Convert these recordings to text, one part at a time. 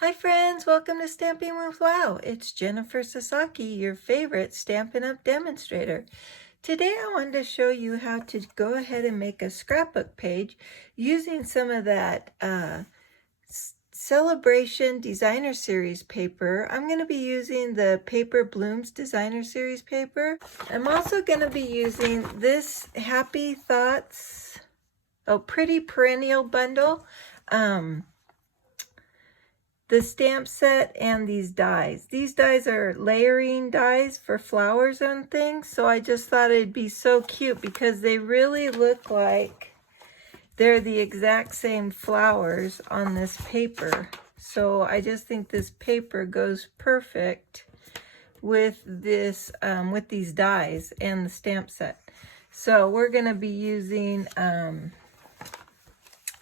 Hi friends, welcome to Stamping with Wow. It's Jennifer Sasaki, your favorite Stampin' Up demonstrator. Today I wanted to show you how to go ahead and make a scrapbook page using some of that Sale-a-bration Designer Series paper. I'm going to be using the Paper Blooms Designer Series paper. I'm also going to be using this Happy Thoughts, Pretty Perennial bundle. The stamp set and these dies. These dies are layering dies for flowers and things, so I just thought it'd be so cute because they really look like they're the exact same flowers on this paper. So I just think this paper goes perfect with this, with these dies and the stamp set. So we're gonna be using, so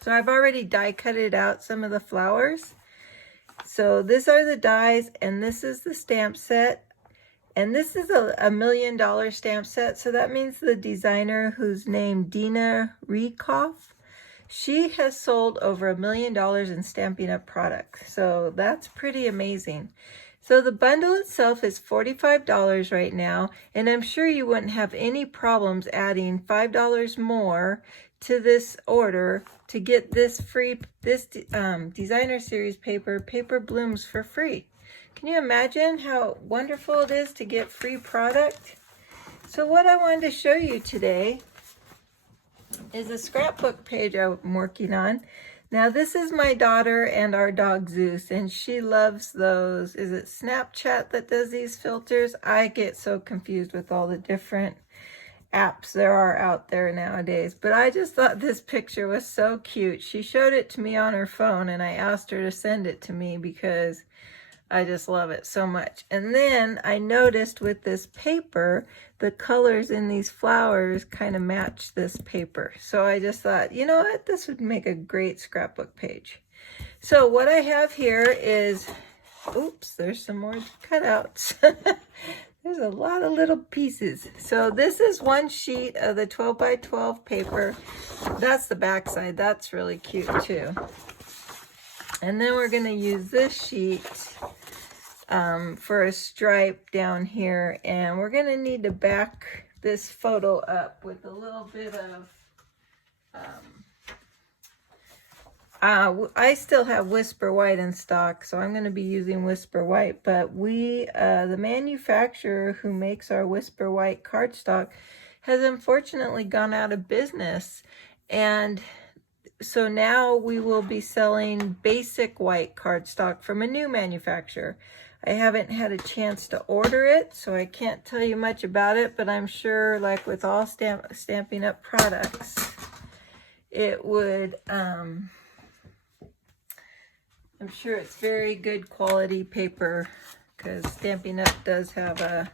I've already die cutted out some of the flowers. So these are the dies, and this is the stamp set. And this is a $1 million stamp set. So that means the designer, who's named Dina Rekoff, she has sold over $1 million in Stampin' Up products. So that's pretty amazing. So the bundle itself is $45 right now, and I'm sure you wouldn't have any problems adding $5 more to this order to get this free, Designer Series Paper Blooms for free. Can you imagine how wonderful it is to get free product? So what I wanted to show you today is a scrapbook page I'm working on. Now this is my daughter and our dog Zeus, and she loves those. Is it Snapchat that does these filters? I get so confused with all the different apps there are out there nowadays, but I just thought this picture was so cute. She showed it to me on her phone, and I asked her to send it to me because I just love it so much. And then I noticed with this paper, the colors in these flowers kind of match this paper. So I just thought, you know what, this would make a great scrapbook page. So what I have here is, oops, there's some more cutouts. There's a lot of little pieces. So this is one sheet of the 12 by 12 paper. That's the back side. That's really cute too. And then we're going to use this sheet for a stripe down here. And we're going to need to back this photo up with a little bit of I still have Whisper White in stock, so I'm going to be using Whisper White, but the manufacturer who makes our Whisper White cardstock has unfortunately gone out of business, and so now we will be selling basic white cardstock from a new manufacturer. I haven't had a chance to order it, so I can't tell you much about it, but I'm sure, like with all Stampin' Up products, it would... I'm sure it's very good quality paper because Stampin' Up does have a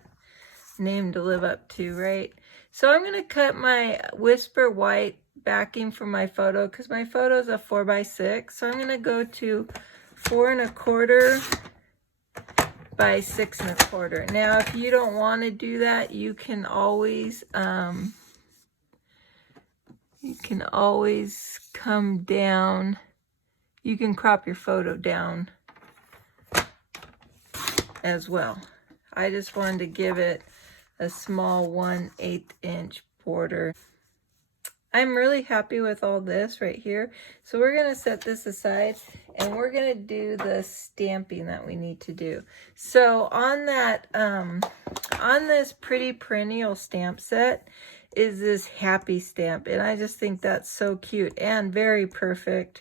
name to live up to, right? So I'm going to cut my Whisper White backing for my photo because my photo is a 4x6. So I'm going to go to 4 1/4 by 6 1/4. Now, if you don't want to do that, you can always come down. You can crop your photo down as well. I just wanted to give it a small 1/8 inch border. I'm really happy with all this right here. So we're going to set this aside and we're going to do the stamping that we need to do. So on that, on this Pretty Perennial stamp set is this happy stamp. And I just think that's so cute and very perfect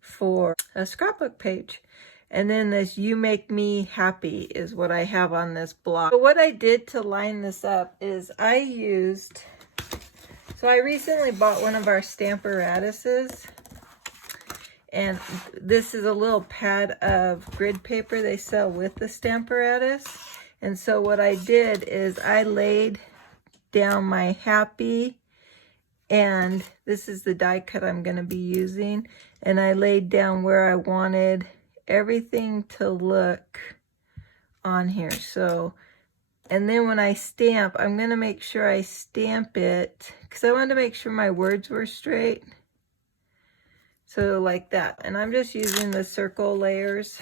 for a scrapbook page. And then this You Make Me Happy is what I have on this block. So what I did to line this up is I recently bought one of our Stamparatuses, and this is a little pad of grid paper they sell with the Stamparatus. And so what I did is I laid down my happy, and this is the die cut I'm going to be using, and I laid down where I wanted everything to look on here. So, and then when I stamp, I'm going to make sure I stamp it because I wanted to make sure my words were straight. So like that. And I'm just using the circle layers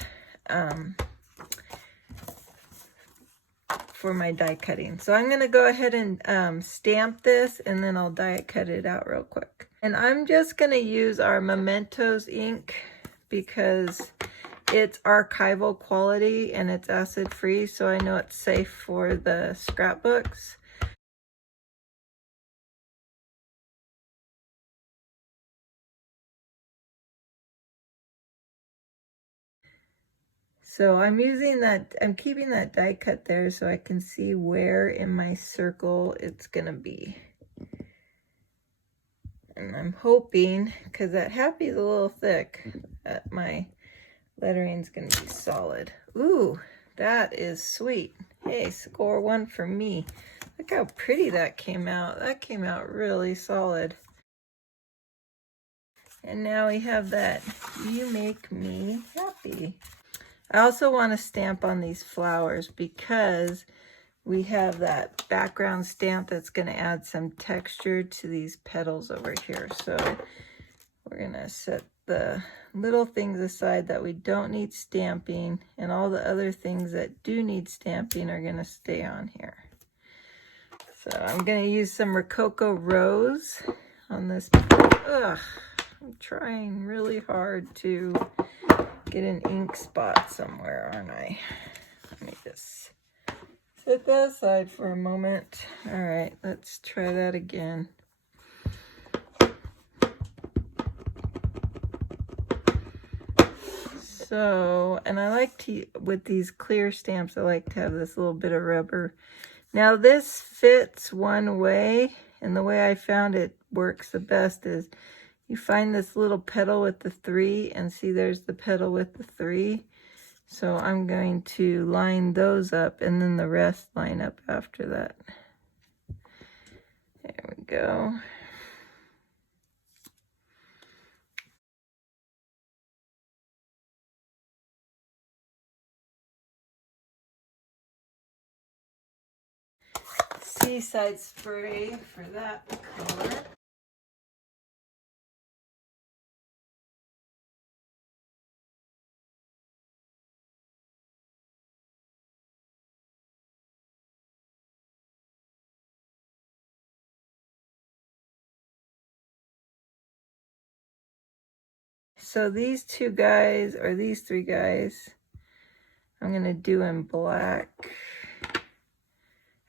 die cutting. So I'm going to go ahead and stamp this, and then I'll die cut it out real quick. And I'm just going to use our Mementos ink because it's archival quality and it's acid free, so I know it's safe for the scrapbooks. So I'm using that, I'm keeping that die cut there so I can see where in my circle it's gonna be. And I'm hoping, because that happy is a little thick, that my lettering's gonna be solid. Ooh, that is sweet. Hey, score 1 for me. Look how pretty that came out. That came out really solid. And now we have that "You Make Me Happy." I also want to stamp on these flowers because we have that background stamp that's going to add some texture to these petals over here. So we're going to set the little things aside that we don't need stamping, and all the other things that do need stamping are going to stay on here. So I'm going to use some Rococo Rose on this. Ugh, I'm trying really hard to get an ink spot somewhere, aren't I? Let me just set that aside for a moment. All right, let's try that again. So, and I like to, with these clear stamps, I like to have this little bit of rubber. Now this fits one way, and the way I found it works the best is you find this little petal with the 3, and see there's the petal with the 3. So I'm going to line those up, and then the rest line up after that. There we go. Seaside Spray for that color. So these 2 guys, or these 3 guys, I'm going to do in black.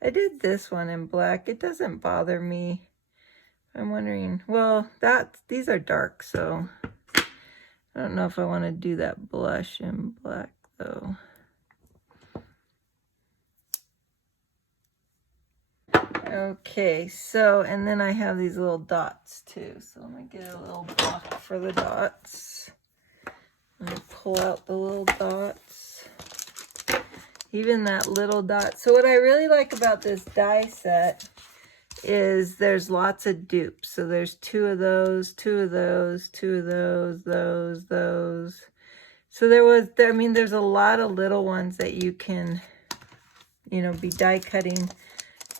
I did this one in black. It doesn't bother me. I'm wondering, well, these are dark, so I don't know if I want to do that blush in black, though. Okay, so, and then I have these little dots too. So let me get a little block for the dots. Let me pull out the little dots. Even that little dot. So what I really like about this die set is there's lots of dupes. So there's 2 of those, 2 of those, 2 of those. So there's a lot of little ones that you can, be die cutting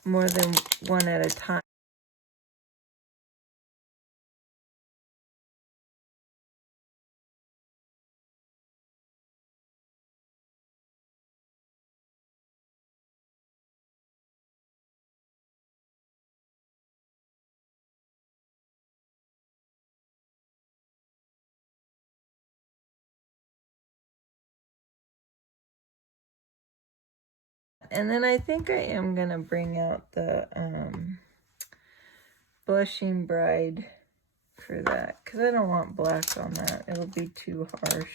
more than one at a time. And then I think I am going to bring out the Blushing Bride for that, because I don't want black on that. It'll be too harsh.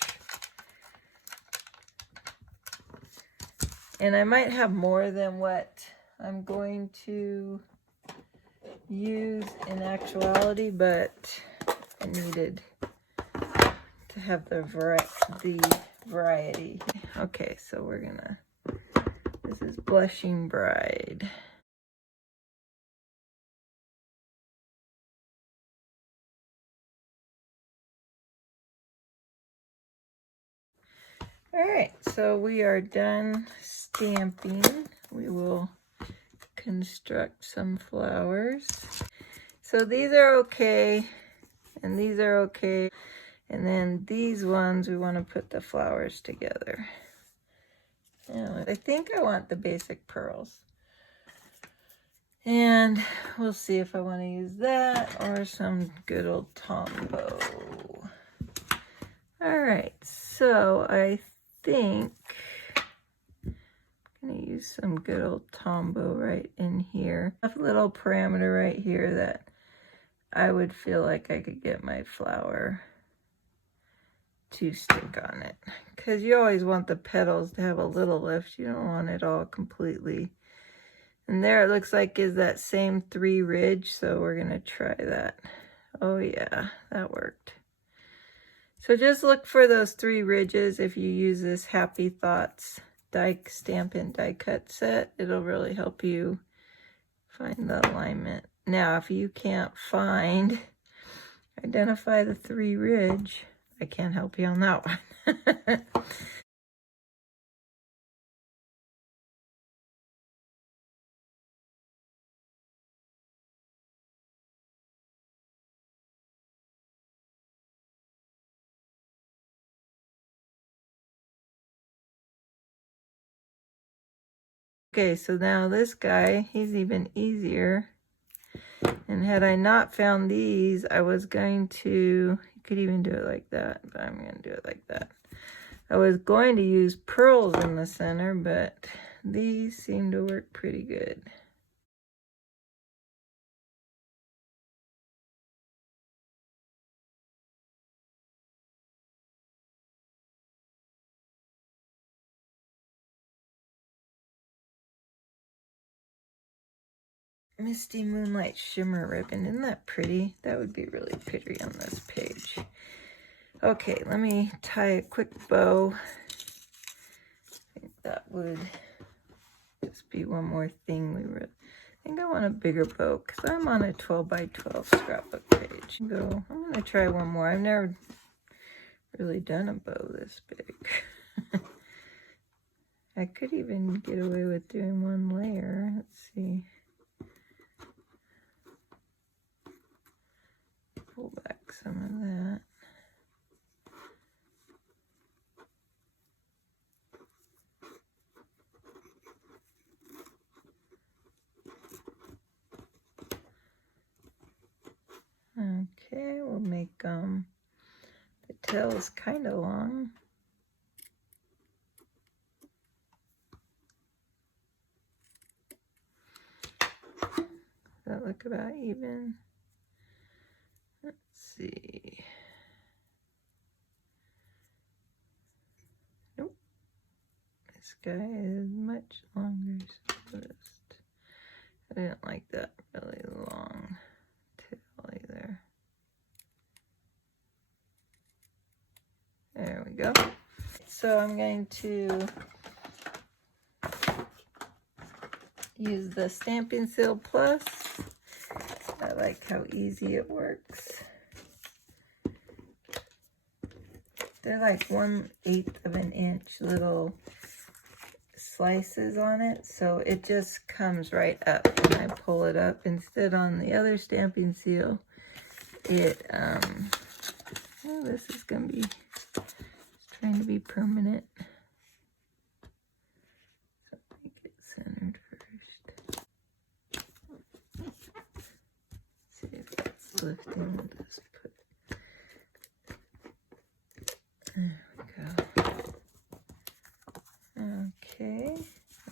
And I might have more than what I'm going to use in actuality, but I needed to have the variety. Okay, so we're gonna, this is Blushing Bride. All right, so we are done stamping. We will construct some flowers. So these are okay, and these are okay. And then these ones, we want to put the flowers together. Now, I think I want the basic pearls. And we'll see if I want to use that or some good old Tombow. All right, so I think I'm going to use some good old Tombow right in here. A little parameter right here that I would feel like I could get my flower to stick on it, because you always want the petals to have a little lift. You don't want it all completely. And there it looks like is that same 3 ridge, so we're gonna try that. Oh yeah, that worked. So just look for those 3 ridges if you use this Happy Thoughts Stampin' die cut set. It'll really help you find the alignment. Now if you can't identify the 3 ridge, I can't help you on that one. Okay, so now this guy, he's even easier. And had I not found these, I was going to, you could even do it like that, but I'm going to do it like that. I was going to use pearls in the center, but these seem to work pretty good. Misty Moonlight Shimmer Ribbon. Isn't that pretty? That would be really pretty on this page. Okay, let me tie a quick bow. I think that would just be one more thing I think I want a bigger bow because I'm on a 12 by 12 scrapbook page. I'm going to try one more. I've never really done a bow this big. I could even get away with doing one layer. Let's see. Pull back some of that. Okay, we'll make the tail is kind of long. Does that look about even? Let's see. Nope. This guy is much longer. I didn't like that really long tail either. There we go. So I'm going to use the Stampin' Seal Plus. I like how easy it works. They're like 1/8 of an inch little slices on it, so it just comes right up when I pull it up. Instead on the other stamping seal, it oh, this is gonna be trying to be permanent. So make it centered first. See if it's lifting. We'll just put there we go. Okay,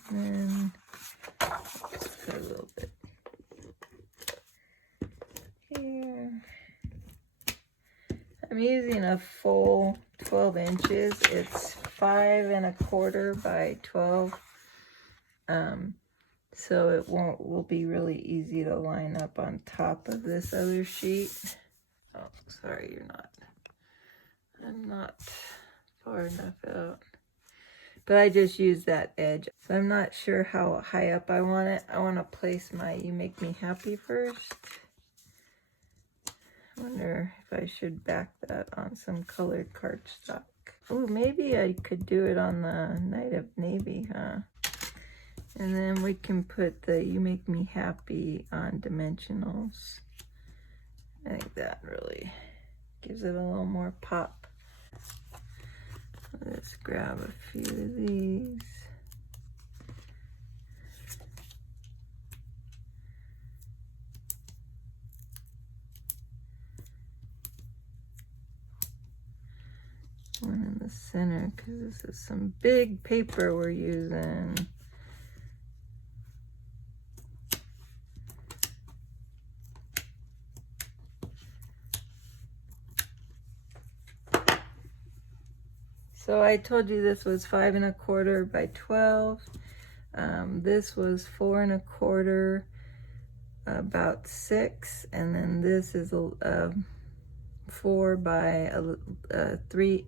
and then just put a little bit here. I'm using a full 12 inches. It's 5 1/4 by 12. So it will be really easy to line up on top of this other sheet. Oh, sorry, you're not. I'm not far enough out. But I just used that edge. So I'm not sure how high up I want it. I want to place my You Make Me Happy first. I wonder if I should back that on some colored cardstock. Oh, maybe I could do it on the Night of Navy, huh? And then we can put the You Make Me Happy on dimensionals. I think that really Gives it a little more pop. Let's grab a few of these. One in the center, because this is some big paper we're using. So I told you this was 5 1/4 by 12. This was 4 1/4, about 6, and then this is a 4 by 3,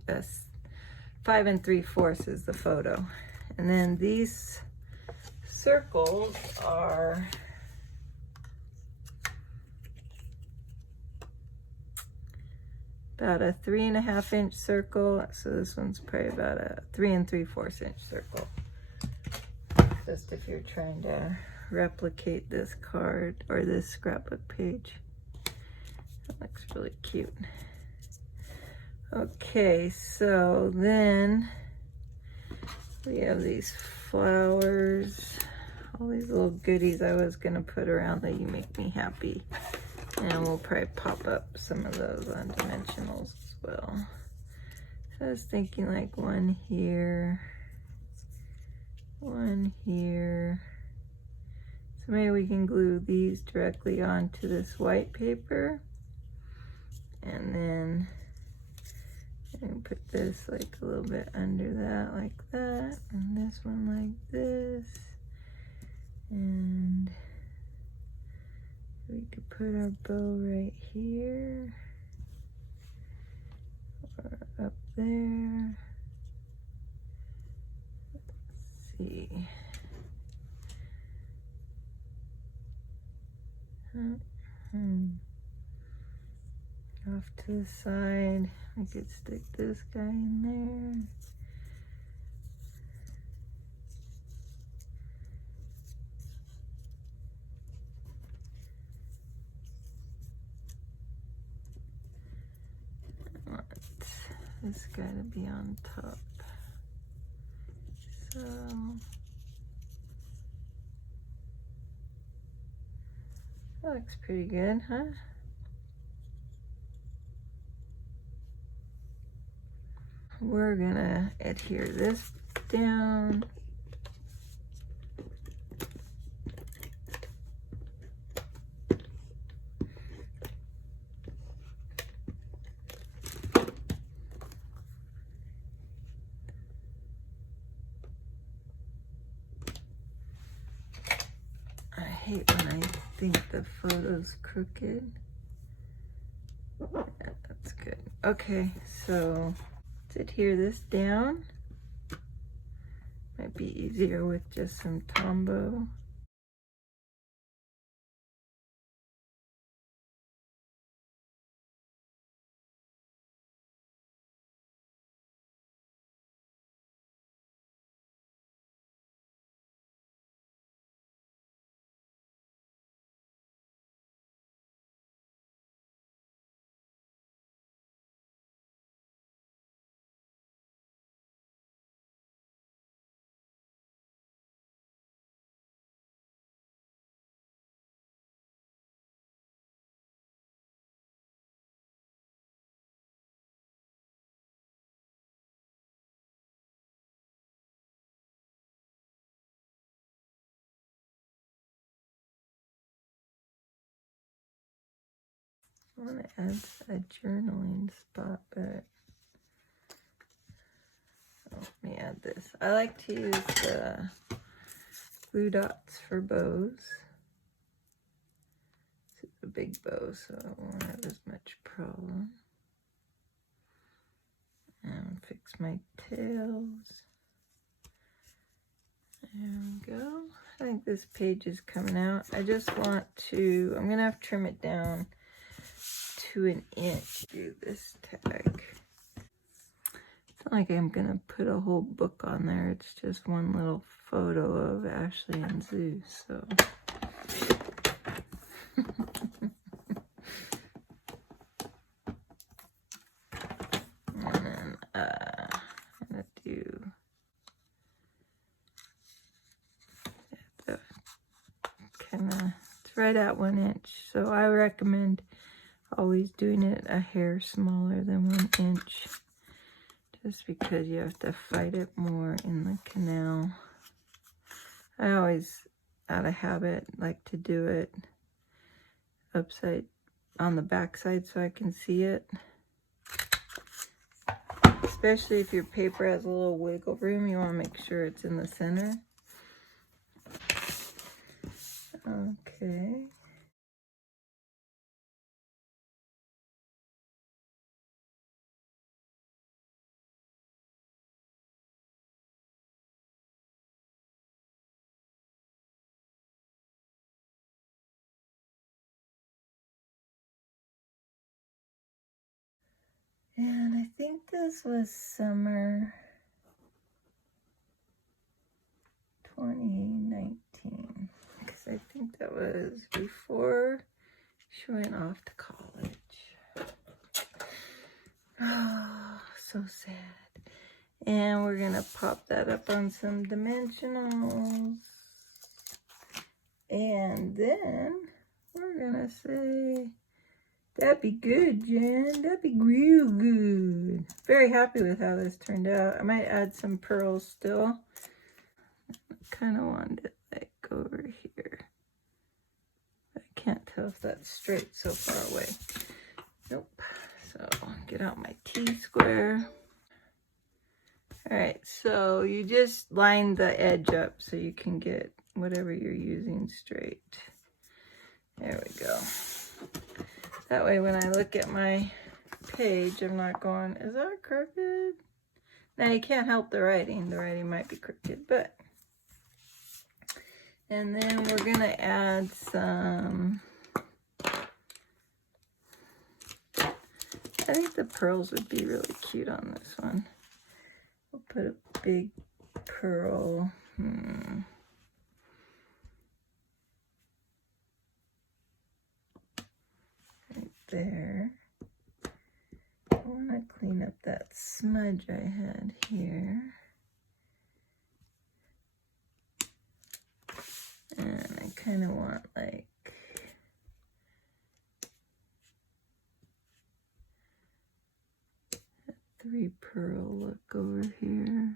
5 3/4 is the photo. And then these circles are about a 3 1/2 inch circle. So this one's probably about a 3 3/4 inch circle. Just if you're trying to replicate this card or this scrapbook page. That looks really cute. Okay, so then we have these flowers, all these little goodies I was gonna put around the You Make Me Happy. And we'll probably pop up some of those on dimensionals as well. So I was thinking like one here, one here. So maybe we can glue these directly onto this white paper. And then put this like a little bit under that, like that. And this one like this. And we could put our bow right here or up there. Let's see. Off to the side, I could stick this guy in there. This got to be on top. So that looks pretty good, huh? We're gonna adhere this down. I hate when I think the photo's crooked. Yeah, that's good. Okay, so let's adhere this down. Might be easier with just some Tombow. I want to add a journaling spot, but let me add this. I like to use the glue dots for bows. This is a big bow, so I won't have as much problem. And fix my tails. There we go. I think this page is coming out. I just want to, I'm going to have to trim it down to 1 inch. Do this tag. It's not like I'm going to put a whole book on there. It's just one little photo of Ashley and Zeus. So. right at 1 inch. So I recommend always doing it a hair smaller than 1 inch, just because you have to fight it more in the canal. I always, out of habit, like to do it upside on the back side so I can see it. Especially if your paper has a little wiggle room, you want to make sure it's in the center. Okay. And I think this was summer 2019, because I think that was before she went off to college. Oh, so sad. And we're gonna pop that up on some dimensionals. And then we're gonna say, that'd be good, Jen. That'd be real good. Very happy with how this turned out. I might add some pearls still. I kind of want it like over here. I can't tell if that's straight so far away. Nope. So get out my T-square. All right, so you just line the edge up so you can get whatever you're using straight. There we go. That way when I look at my page, I'm not going, is that crooked? Now you can't help the writing. The writing might be crooked, but. And then we're gonna add some, I think the pearls would be really cute on this one. We'll put a big pearl. Right there. I want to clean up that smudge I had here. And I kind of want like a 3 pearl look over here.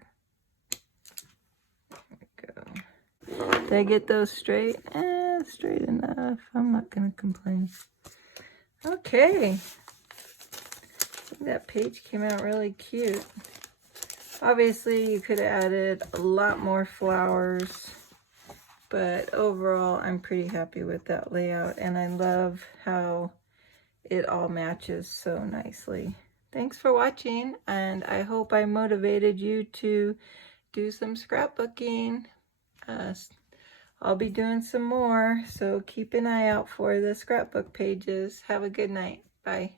There we go. Did I get those straight? Straight enough. I'm not going to complain. Okay. I think that page came out really cute. Obviously, you could have added a lot more flowers, but overall, I'm pretty happy with that layout, and I love how it all matches so nicely. Thanks for watching, and I hope I motivated you to do some scrapbooking. I'll be doing some more, so keep an eye out for the scrapbook pages. Have a good night. Bye.